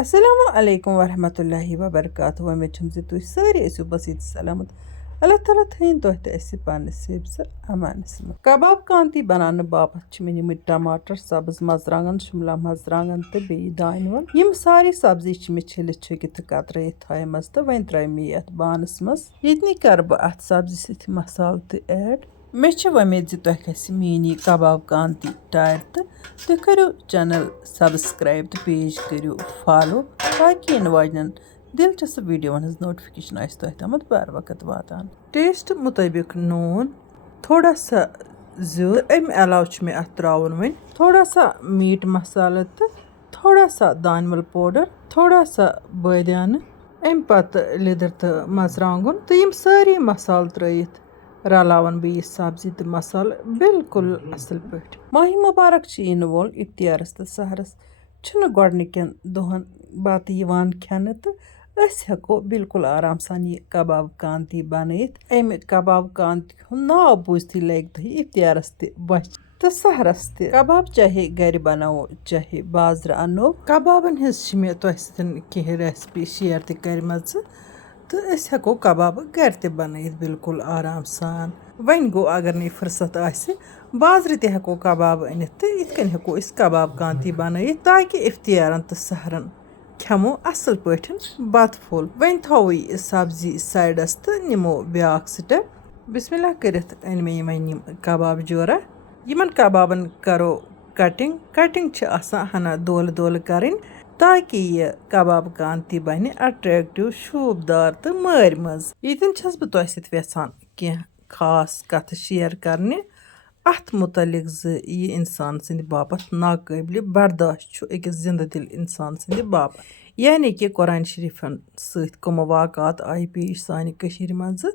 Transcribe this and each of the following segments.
Assalamu alaikum warahmatullahi wabarakatuh. Ummid چھم زِ تُہۍ سٲری ٲسِو بسیٖت سلامت. اللہ تعالیٰ تھٲیِن تۄہہِ تہِ اَسہِ پانَس حِفظ امانَس منٛز. کباب کانتی بناونہٕ باپتھ چھِ مےٚ نِمٕتۍ ٹماٹر سبٕز مرژٕوانٛگن شِملا مرژٕوانٛگن تہٕ بیٚیہِ دانہِ ول. یِم ساری سبزی چھِ مےٚ چھٔلِتھ چھُکِتھ تہٕ کترٲیِتھ تھایمژٕ تہٕ وۄنۍ ترٛٲے مےٚ یتھ بانس منٛز. ییٚتنٕے کرٕ بہٕ اتھ سبزی سۭتۍ مسالہٕ تہِ ایڈ. مےٚ چھِ وۄمید زِ تۄہہِ کھسہِ میٛٲنۍ یہِ کباب کانتی ٹایر تہٕ تُہۍ کٔرِو چینل سبسکرایب تہٕ پیج کٔرِو فالو تاکہِ یِنہٕ واجنٮ۪ن دِلچسپ ویٖڈیووَن ہٕنٛز نوٹفِکیشن آسہِ تۄہہِ تامَتھ بر وقت واتان. ٹیسٹ مُطٲبِق نوٗن تھوڑا سا زیُر اَمہِ علاوٕ چھُ مےٚ اَتھ ترٛاوُن وۄنۍ تھوڑا سا میٖٹ مسالہٕ تہٕ تھوڑا سا دانہِ ول پوڈر تھوڑا سا بٲدیانہٕ اَمہِ پتہٕ لیٚدٕر تہٕ مرژٕوانٛگُن تہٕ یِم سٲری مسالہٕ ترٛٲیِتھ رلاوان بہٕ یہِ سبزی تہٕ مسالہٕ بالکُل اصل پٲٹھۍ. ماہِ مُبارک چھُ یِنہٕ وول اِفتِیارس تہٕ سحرس چھُنہٕ گۄڈنِکٮ۪ن دۄہن بتہٕ یِوان کھٮ۪نہٕ تہٕ أسۍ ہٮ۪کو بالکُل آرام سان یہِ کباب کانتی بنٲیِتھ. اَمہِ کباب کانتی ہُنٛد ناو بوٗزتھٕے لگہِ تۄہہِ اِفتِیارس تہِ بۄچھِ تہٕ سحرس تہِ. کباب چاہے گرِ بناوو چاہے بازرٕ انو کبابن ہٕنٛز چھِ مےٚ تۄہہِ سۭتۍ کینٛہہ ریسپی شیر تہِ کرِمژٕ تہٕ أسۍ ہٮ۪کو کبابہٕ گرِ تہِ بنٲیِتھ بالکُل آرام سان. وۄنۍ گوٚو اگر نہٕ یہِ فٕرست آسہِ بازرٕ تہِ ہٮ۪کو کباب أنِتھ تہٕ یِتھ کٔنۍ ہٮ۪کو أسۍ کباب کانتی بنٲیِتھ تاکہِ اِفتِیارن تہٕ سحرن کھٮ۪مو اصل پٲٹھۍ بتہٕ پھوٚل. وۄنۍ تھاوو یہِ سبزی سایڈس تہٕ نِمو بیٛاکھ سِٹٮ۪پ. بسم اللہ کٔرِتھ أنۍ مےٚ وۄنۍ یِم کباب جورہ. یِمن کبابن کرو کٹنگ چھِ آسان ہنا دولہٕ دولہٕ کرٕنۍ تاکہِ یہِ کباب کانتی بنہِ اٹریکٹِو شوٗبدار تہٕ مٲرۍ منٛز. ییٚتٮ۪ن چھس بہٕ تۄہہِ سۭتۍ یژھان کینٛہہ خاص کتھٕ شیر کرنہِ اتھ مُتعلق زِ یہِ انسان سٕنٛدِ باپتھ ناقٲبلہِ برداشت چھُ أکِس زِندٕ دِل انسان سٕنٛدِ باپتھ. یعنی کہِ قرآنہِ شریٖفن سۭتۍ کٕمہٕ واقعات آیہِ پیش سانہِ کٔشیٖرِ منٛزٕ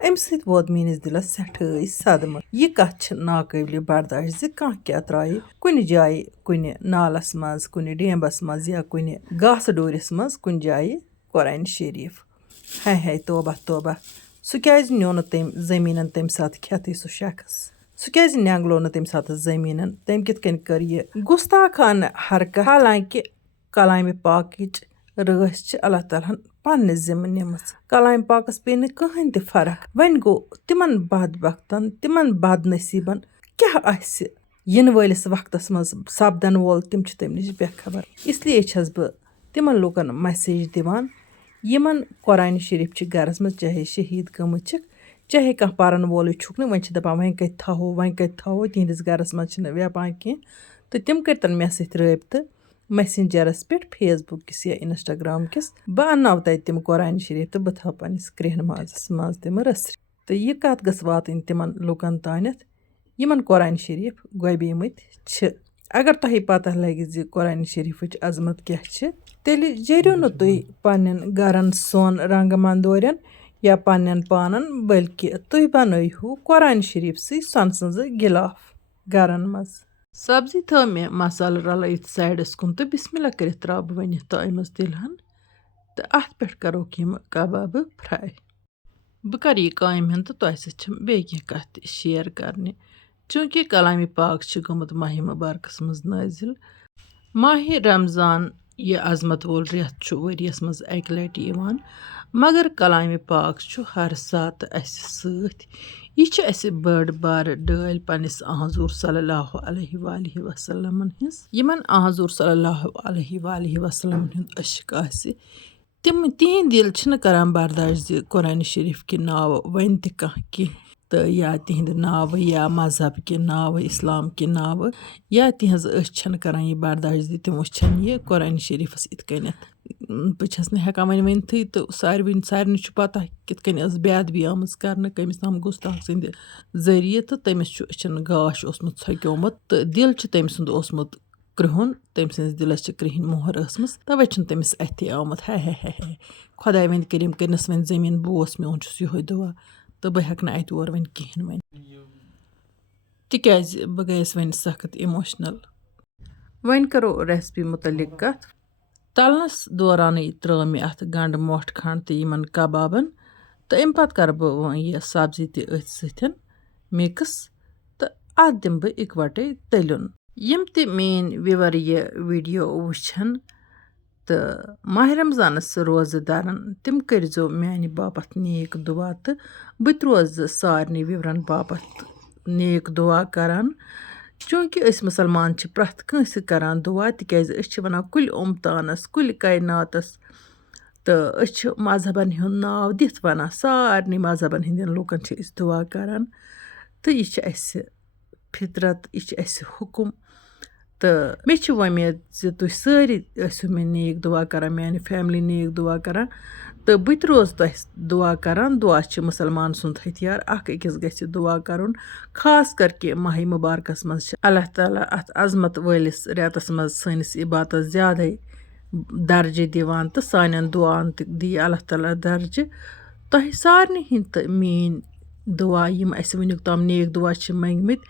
امہِ سۭتۍ ووت میٲنِس دِلس سٮ۪ٹھٲے صدمہٕ. یہِ کتھ چھِ ناقٲبلہِ برداشت زِ کانٛہہ کیٛاہ ترٛایہِ کُنہِ جایہِ کُنہِ نالس منٛز کُنہِ ڈیمبس منٛز یا کُنہِ گاسہٕ ڈوٗرِس منٛز کُنہِ جایہِ قرآنہِ شریٖف. ہے توبہ توبہ. سُہ کیٛازِ نیوٗ نہٕ تٔمۍ زٔمیٖنن تمہِ ساتہٕ کھٮ۪تھٕے سُہ شخص. سُہ کیٛازِ نینٛگلو نہٕ تمہِ ساتہٕ زٔمیٖنن. تٔمۍ کِتھ کٔنۍ کٔر یہِ گُستاخانہٕ حرکت. حالانکہِ کلامِ پاکٕچ رٲچھ چھِ اللہ تعالیٰ ہن پننہِ ذِمہٕ نِمٕژ. کلامِ پاکس پیٚیہِ نہٕ کٕہٕنۍ تہِ فرق. وۄنۍ گوٚو تِمن بدبختن تِمن بد نصیٖبن کیٛاہ آسہِ یِنہٕ وٲلِس وقتس منٛز سپدن وول تِم چھِ تمہِ نِش بےخبر. اسلیے چھس بہٕ تِمن لُکن میسیج دِوان یِمن قرآنہِ شریٖف چھِ گرس منٛز چاہے شہیٖد گٔمٕتۍ چھِکھ چاہے کانٛہہ پرن وولٕے چھُکھ نہٕ وۄنۍ چھِ دپان وۄنۍ کتہِ تھاوو تِہنٛدِس گرس منٛز چھِنہٕ ویپان کینٛہہ تہٕ تِم کٔرتن مےٚ سۭتۍ رٲبطہٕ میسنجرس پٮ۪ٹھ فیس بُک کِس یا انسٹاگرام کِس. بہٕ انناو تتہِ تِم قرآنہِ شریٖف تہٕ بہٕ تھاو پننِس کرٛہنہِ مازس منٛز تِم رٔسرِ. تہٕ یہِ کتھ گٔژھ واتٕنۍ تِمن لُکن تانٮ۪تھ یِمن قرآنہِ شریٖف گۄبیمٕتۍ چھِ. اگر تۄہہِ پتہ لگہِ زِ قرآنہِ شریٖفٕچ عظمت کیٛاہ چھِ تیٚلہِ جٔرِو نہٕ تُہۍ پننٮ۪ن گرن سۄن رنٛگہٕ منٛدورٮ۪ن یا پننٮ۪ن پانن بٔلکہِ تُہۍ بنٲیہو قرآنہِ شریٖفسٕے سۄنہٕ سٕنٛزٕ گِلاف گرن منٛز. سبزی تھٲو مےٚ مسالہٕ رلٲیِتھ سایڈس کُن تہٕ بسم اللہ کٔرِتھ ترٛاو بہٕ وۄنۍ یَتھ تایہِ منٛز تِلہٕ ہن تہٕ اتھ پٮ۪ٹھ کروکھ یِم کبابہٕ فراے. بہٕ کرٕ یہِ کامہِ ہُنٛد تہٕ تۄہہِ سۭتۍ چھم بیٚیہِ کینٛہہ کتھ تہِ شیر کرنہِ. چوٗنٛکہِ کلامِ پاک چھُ گوٚمُت ماہِ مُبارکس منٛز نٲزِل. ماہِ رمضان یہِ عظمت وول رٮ۪تھ چھُ ؤرۍیس منٛز اکہِ لٹہِ یِوان مگر کلامِ پاک چھُ ہر ساتہٕ اسہِ سۭتۍ. یہِ چھِ اسہِ بٔڑ بارٕ ڈٲلۍ پننِس حضوٗر صلی اللہ علیہ وآلہ وسلمن ہِنٛز. یِمن حضوٗر صلی اللہ علیہ وآلہ وسلمن ہُنٛد عشق آسہِ تِہنٛدۍ دِل چھِنہٕ کران برداشت زِ قرآنہِ شریٖف کہِ ناوٕ وۄنۍ تہِ کانٛہہ کینٛہہ تہٕ یا تِہنٛدِ ناوٕ یا مذہب کہِ ناوٕ اسلام کہِ ناوٕ یا تِہنٛز أچھ چھنہٕ کران یہِ برداشت زِ تِم وٕچھن یہِ قرآنہِ شریٖفس یِتھ کٔنٮ۪تھ. بہٕ چھس نہٕ ہٮ۪کان وۄنۍ ؤنتھٕے تہٕ سارنٕے چھُ پتہ کِتھ کٔنۍ ٲس بے ادبی آمٕژ کرنہٕ کٔمِس تام گُستاخ سٕنٛدِ ذٔریعہٕ تہٕ تٔمِس چھُ أچھن گاش اوسمُت ژھۄکیومُت تہٕ دِل چھُ تٔمۍ سُنٛد اوسمُت کرٛہُن. تٔمۍ سٕنٛدِس دِلس چھِ کرٛہِنۍ مۄہر ٲسمٕژ تَوے چھُنہٕ تٔمِس اَتھِ آمُت. ہے خۄداے وۄنۍ کٔرِم کٔرنَس وۄنۍ زٔمیٖن بوس میون چھُس یِہوے دُعا تہٕ بہٕ ہٮ۪کہٕ نہٕ اَتہِ اور وۄنۍ کِہیٖنۍ وۄنۍ تِکیٛازِ بہٕ گٔیَس وۄنۍ سخت اِموشنل. وۄنۍ کرو ریسپی مُتعلق کتھ. تلنس دورانٕے ترٲو مےٚ اتھ گنڈٕ مۄٹھ کھنٛڈ تہٕ یِمن کبابن تہٕ امہِ پتہٕ کرٕ بہٕ وۄنۍ یہِ سبزی تہِ أتھۍ سۭتۍ مِکٕس تہٕ اتھ دِمہٕ بہٕ اِکوٹے تٔلیُن. یِم تہِ میٲنۍ وِور یہِ ویٖڈیو وٕچھن تہٕ ماہِ رمضانَس روزٕ دارَن تِم کٔرۍزیو میٛانہِ باپتھ نیک دُعا تہٕ بہٕ تہِ روزٕ سارنٕے وِورَن باپتھ نیک دُعا کَران چوٗنٛکہِ أسۍ مُسلمان چھِ پرٛٮ۪تھ کٲنٛسہِ کَران دُعا تِکیٛازِ أسۍ چھِ وَنان کُلہِ اوٚمتانَس کُلہِ کایناتَس تہٕ أسۍ چھِ مذہبَن ہُنٛد ناو دِتھ وَنان سارنٕے مذہبَن ہٕنٛدٮ۪ن لوٗکَن چھِ أسۍ دُعا کَران تہٕ یہِ چھِ اَسہِ فِطرت یہِ چھِ اَسہِ حُکُم تہٕ مےٚ چھِ وۄمید زِ تُہۍ سٲری ٲسِو مےٚ نیک دُعا کَران میٛانہِ فیملی نیک دُعا کَران تہٕ بہٕ تہِ روزٕ تۄہہِ دُعا کَران دُعا چھِ مُسلمان سُنٛد ہتھیار اَکھ أکِس گژھِ دُعا کَرُن خاص کر کہِ ماہِ مُبارکَس منٛز چھِ اللہ تعالیٰ اَتھ عظمت وٲلِس رٮ۪تَس منٛز سٲنِس عبادتَس زیادَے درجہِ دِوان تہٕ سانٮ۪ن دُعاہَن تہِ دی اللہ تعالیٰ درجہِ تۄہہِ سارنٕے ہِنٛدۍ تہٕ میٛٲنۍ دُعا یِم اَسہِ وٕنیُک تام نیک دُعا چھِ منٛگۍمٕتۍ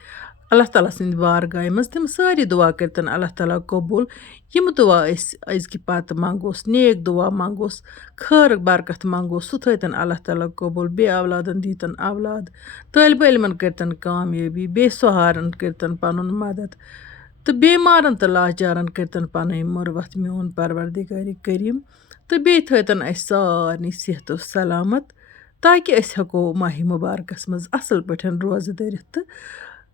اللہ تعالیٰ سٕنٛدِ بارگاہہِ منٛز تِم سٲری دُعا کٔرۍتَن اللہ تعالیٰ قبوٗل یِم دُعا أسۍ أزکہِ پَتہٕ منٛگوس نیک دُعا منٛگوس خٲر برکت منٛگوس سُہ تھٲیتَن اللہ تعالیٰ قبوٗل بیٚیہِ اولادَن دیٖتَن اولاد طٲلبہٕ علمَن کٔرۍتَن کامیٲبی بیٚیہِ سُہارَن کٔرۍتَن پَنُن مدد تہٕ بیمارَن تہٕ لاچارَن کٔرۍتَن پَنٕنۍ مُروَت میون پروردِگارِ کریٖم تہٕ بیٚیہِ تھٲیتَن اَسہِ سارنٕے صحت و سلامت تاکہِ أسۍ ہٮ۪کو ماہِ مُبارکَس منٛز اَصٕل پٲٹھۍ روزٕ دٔرِتھ تہٕ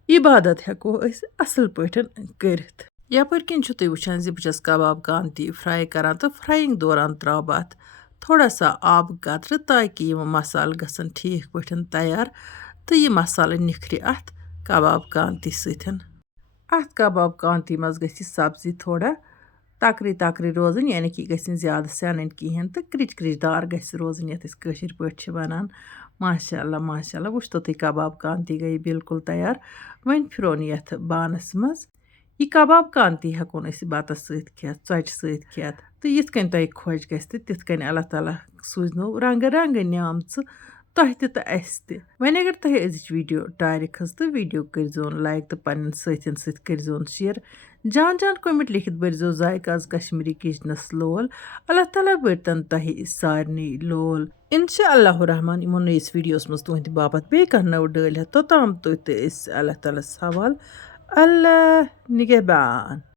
عبادت ہٮ۪کو أسۍ اَصٕل پٲٹھۍ کٔرِتھ یَپٲرۍ کِنۍ چھُو تُہۍ وٕچھان زِ بہٕ چھَس کباب کانتی فرٛاے کَران تہٕ فرٛایِنٛگ دوران ترٛاوٕ بہٕ اَتھ تھوڑا سا آبہٕ قطرٕ تاکہِ یِم مصالہٕ گژھن ٹھیٖک پٲٹھۍ تیار تہٕ یہِ مصالہٕ نِکھرِ اَتھ کباب کانتی سۭتۍ اَتھ کباب کانتی منٛز گژھِ یہِ سبزی تھوڑا تَکرِ روزٕنۍ یعنی کہِ یہِ گژھِ نہٕ زیادٕ سٮ۪نٕنۍ کِہیٖنۍ تہٕ کرٛچ دار گژھِ روزٕنۍ یَتھ أسۍ کٲشِرۍ پٲٹھۍ چھِ وَنان ماشاء اللہ وٕچھتو تُہۍ کباب کانتی گٔے بِلکُل تیار وۄنۍ پھِرون یَتھ بانَس منٛز یہِ کباب کانتی ہٮ۪کون أسۍ بَتَس سۭتۍ کھٮ۪تھ ژۄچہِ سۭتۍ کھٮ۪تھ تہٕ یِتھ کٔنۍ تۄہہِ خۄش گژھِ تہٕ تِتھ کٔنۍ اللہ تعالیٰ سوٗزنو رنٛگہٕ نعمژٕ تۄہہِ تہِ تہٕ اَسہِ تہِ وۄنۍ اگر تۄہہِ أزِچ ویٖڈیو ٹارِ کھٔژ تہٕ ویٖڈیو کٔرۍزیون لایک تہٕ پنٛنٮ۪ن سۭتۍ کٔرۍزیون شِیر جان کوٚمٮ۪نٛٹ لیکھِتھ بٔرۍزیو ذایقاز کشمیٖری کِچنَس لول اللہ تعالیٰ بٔرۍتَن تۄہہِ سارنٕے لول اِنشاء اللہ الرحمان یِمو نٔیِس ویٖڈیوَس منٛز تُہٕنٛدِ باپتھ بیٚیہِ کانٛہہ نٔو ڈٲلۍ ہٮ۪تھ توٚتام تُہۍ تہٕ أسۍ اللہ تعالیٰ ہَس حوال اللہ نِگہبان